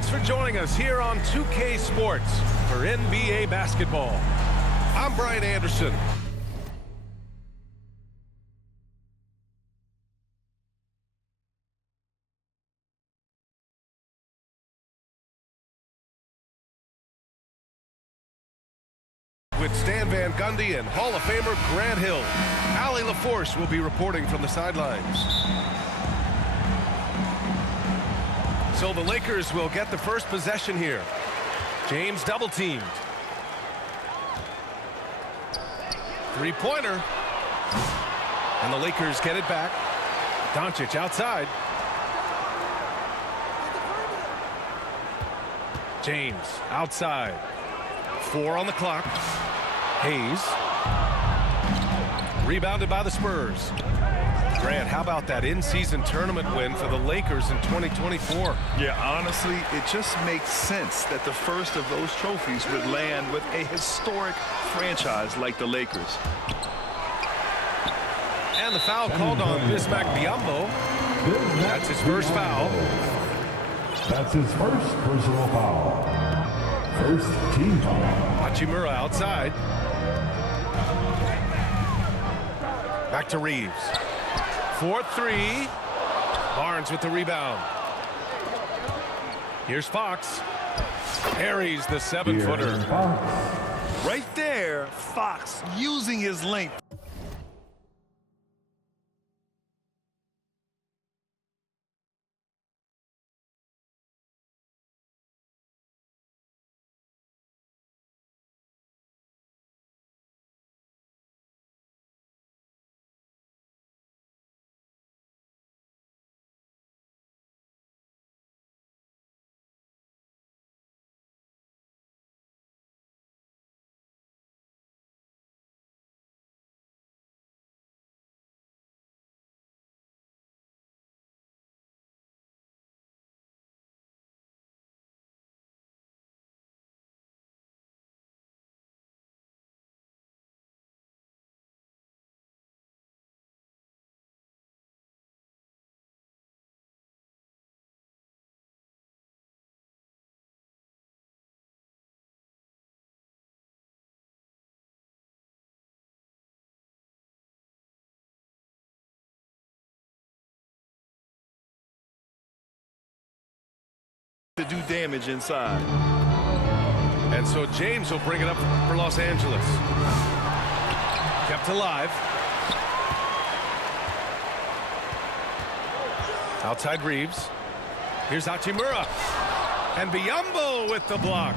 Thanks for joining us here on 2K Sports for NBA basketball. I'm Brian Anderson. With Stan Van Gundy and Hall of Famer Grant Hill, Allie LaForce will be reporting from the sidelines. So the Lakers will get the first possession here. James double teamed. Three-pointer. And the Lakers get it back. Doncic outside. James outside. 4 on the clock. Hayes. Rebounded by the Spurs. Grant, how about that in-season tournament win for the Lakers in 2024? Yeah, honestly, it just makes sense that the first of those trophies would land with a historic franchise like the Lakers. And the foul called on Bismack Biyombo. That's his first foul. That's his first personal foul. First team foul. Hachimura outside. Back to Reeves. 4-3. Barnes with the rebound. Here's Fox. Harry's the 7-footer. Right there, Fox using his length. To do damage inside. And so James will bring it up for Los Angeles. Kept alive. Outside Reeves. Here's Hachimura. And Biyombo with the block.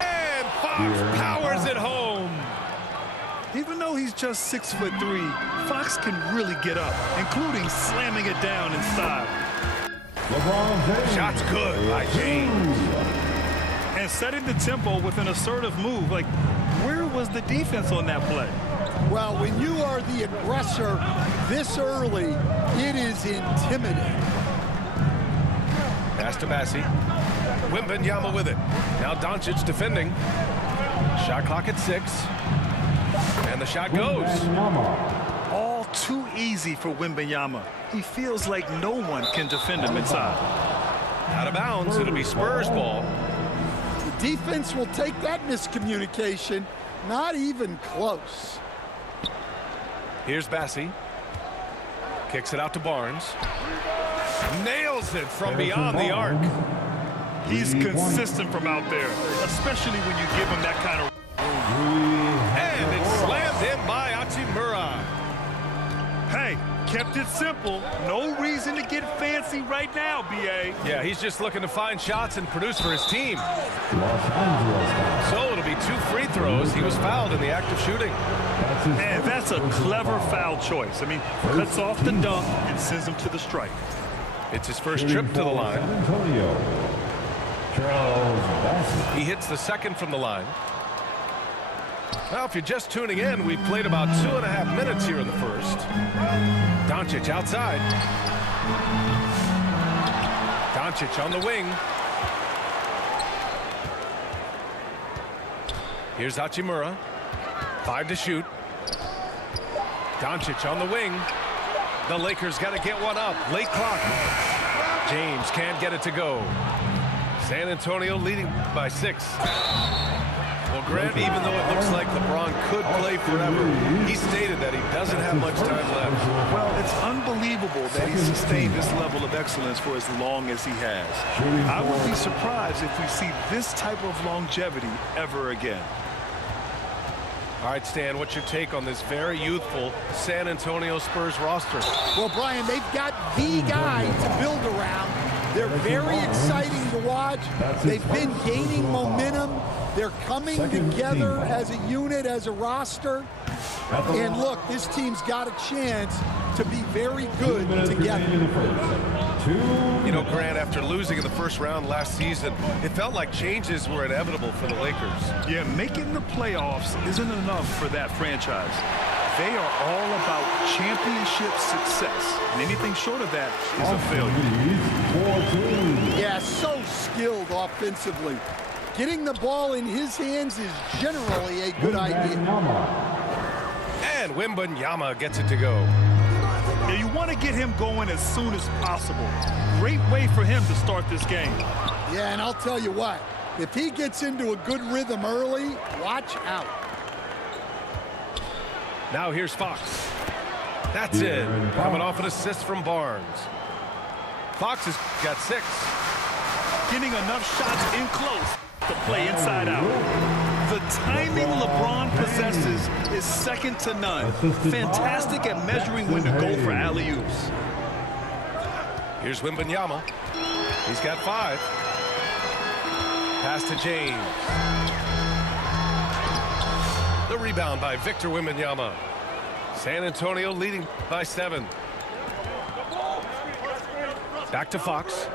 And Fox powers it home. Even though he's just 6'3", Fox can really get up, including slamming it down inside. LeBron James. Shot's good by James. And setting the tempo with an assertive move. Like, where was the defense on that play? Well, when you are the aggressor this early, it is intimidating. Pass to Bassi. Wembanyama with it. Now Doncic defending. Shot clock at 6. And the shot goes. All too easy for Wembanyama. He feels like no one can defend him inside. Out of bounds, it'll be Spurs ball. The defense will take that miscommunication. Not even close. Here's Bassi. Kicks it out to Barnes. Nails it from beyond the arc. He's consistent from out there, especially when you give him that kind of... And it's slammed in by Hachimura. Hey, kept it simple. No reason to get fancy right now, B.A. Yeah, he's just looking to find shots and produce for his team. So it'll be 2 free throws. He was fouled in the act of shooting. And that's a clever foul choice. I mean, cuts off the dunk and sends him to the strike. It's his first trip to the line. He hits the second from the line. Well, if you're just tuning in, we've played about 2.5 minutes here in the first. Doncic outside. Doncic on the wing. Here's Hachimura. 5 to shoot. Doncic on the wing. The Lakers got to get one up. Late clock. James can't get it to go. San Antonio leading by 6. Well, Grant, even though it looks like LeBron could play forever, he stated that he doesn't have much time left. Well, it's unbelievable that he sustained this level of excellence for as long as he has. I would be surprised if we see this type of longevity ever again. All right, Stan, what's your take on this very youthful San Antonio Spurs roster? Well, Brian, they've got the guy to build around. They're very exciting to watch. They've been gaining momentum. They're coming together as a unit, as a roster. And look, this team's got a chance to be very good together. You know, Grant, after losing in the first round last season, it felt like changes were inevitable for the Lakers. Yeah, making the playoffs isn't enough for that franchise. They are all about championship success, and anything short of that is a failure. Yeah, so skilled offensively. Getting the ball in his hands is generally a good idea. And Wembanyama gets it to go. Yeah, you want to get him going as soon as possible. Great way for him to start this game. Yeah, and I'll tell you what, if he gets into a good rhythm early, watch out. Now here's Fox. That's it. Coming off an assist from Barnes. Fox has got 6. Getting enough shots in close to play inside out. The timing LeBron possesses is second to none. Fantastic at measuring when to go for alley-oops. Here's Wembanyama. He's got 5. Pass to James. The rebound by Victor Wembanyama. San Antonio leading by 7. Back to Fox.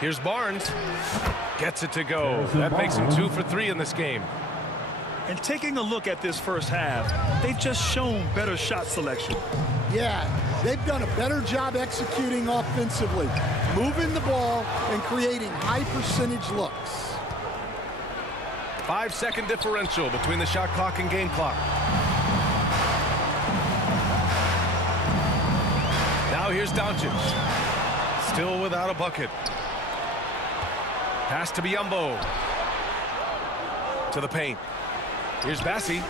Here's Barnes. Gets it to go. That makes him 2 for 3 in this game. And taking a look at this first half, they've just shown better shot selection. Yeah, they've done a better job executing offensively, moving the ball and creating high percentage looks. 5-second differential between the shot clock and game clock. Now here's Doncic. Still without a bucket. Pass to Biyombo. To the paint. Here's Bassi.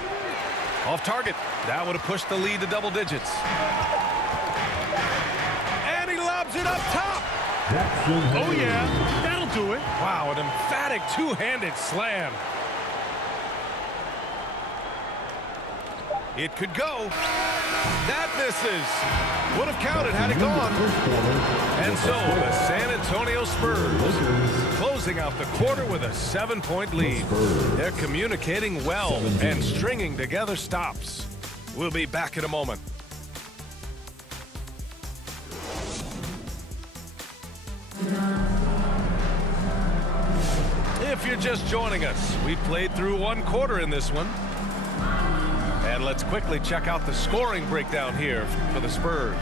Off target. That would have pushed the lead to double digits. And he lobs it up top. Oh, yeah. That'll do it. Wow, an emphatic two-handed slam. It could go. That misses. Would have counted had it gone. And so the San Antonio Spurs closing out the quarter with a 7-point lead. They're communicating well and stringing together stops. We'll be back in a moment. If you're just joining us, we played through 1 quarter in this one. And let's quickly check out the scoring breakdown here for the Spurs.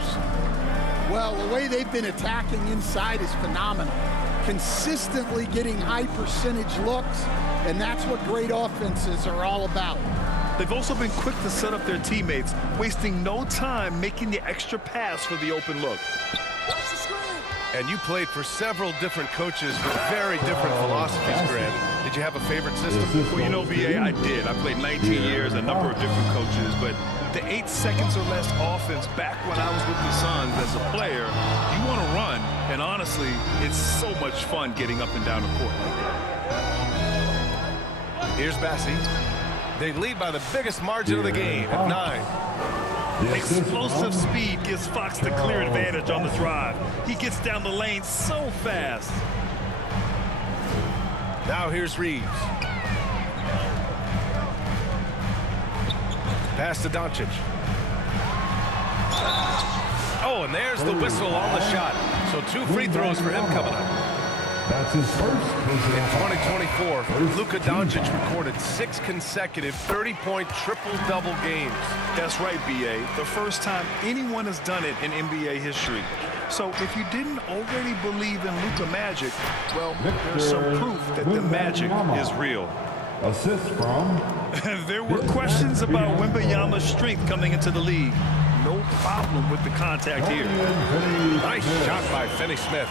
Well, the way they've been attacking inside is phenomenal. Consistently getting high percentage looks, and that's what great offenses are all about. They've also been quick to set up their teammates, wasting no time making the extra pass for the open look. And you played for several different coaches with very different philosophies, Grant. Did you have a favorite system? Well, you know, BA, I did. I played 19 years, a number of different coaches, but the 8 seconds or less offense back when I was with the Suns as a player, you want to run, and honestly, it's so much fun getting up and down the court. Here's Bassi. They lead by the biggest margin of the game at 9. Explosive speed gives Fox the clear advantage on the drive. He gets down the lane so fast. Now here's Reeves. Pass to Doncic. Oh, and there's the whistle on the shot. So 2 free throws for him coming up. That's his first. In 2024, Luka Doncic recorded 6 consecutive 30-point triple-double games. That's right, B.A. The first time anyone has done it in NBA history. So if you didn't already believe in Luka Magic, well, there's some proof that the magic is real. Assist from There were questions about Wembanyama's strength coming into the league. No problem with the contact here. Nice shot by Finney-Smith.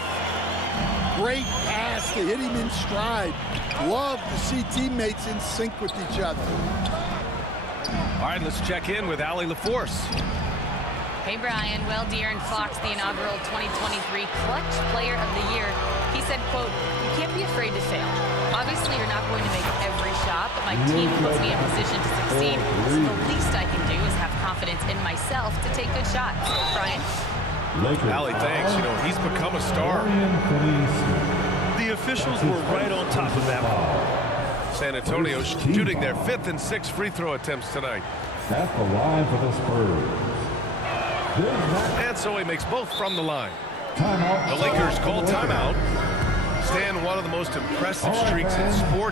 Great pass to hit him in stride. Love to see teammates in sync with each other. All right, let's check in with Allie LaForce. Hey, Brian. Well, De'Aaron Fox, the inaugural 2023 Clutch Player of the Year, he said, quote, "You can't be afraid to fail. Obviously, you're not going to make every shot, but my team puts me in position to succeed. So the least I can do is have confidence in myself to take good shots." Brian? Allie, thanks. You know, he's become a star. The officials were right on top of that one. San Antonio shooting their 5th and 6th free throw attempts tonight. at the line for the Spurs. And so he makes both from the line. Timeout. The Lakers call timeout. Stan, one of the most impressive streaks in sports.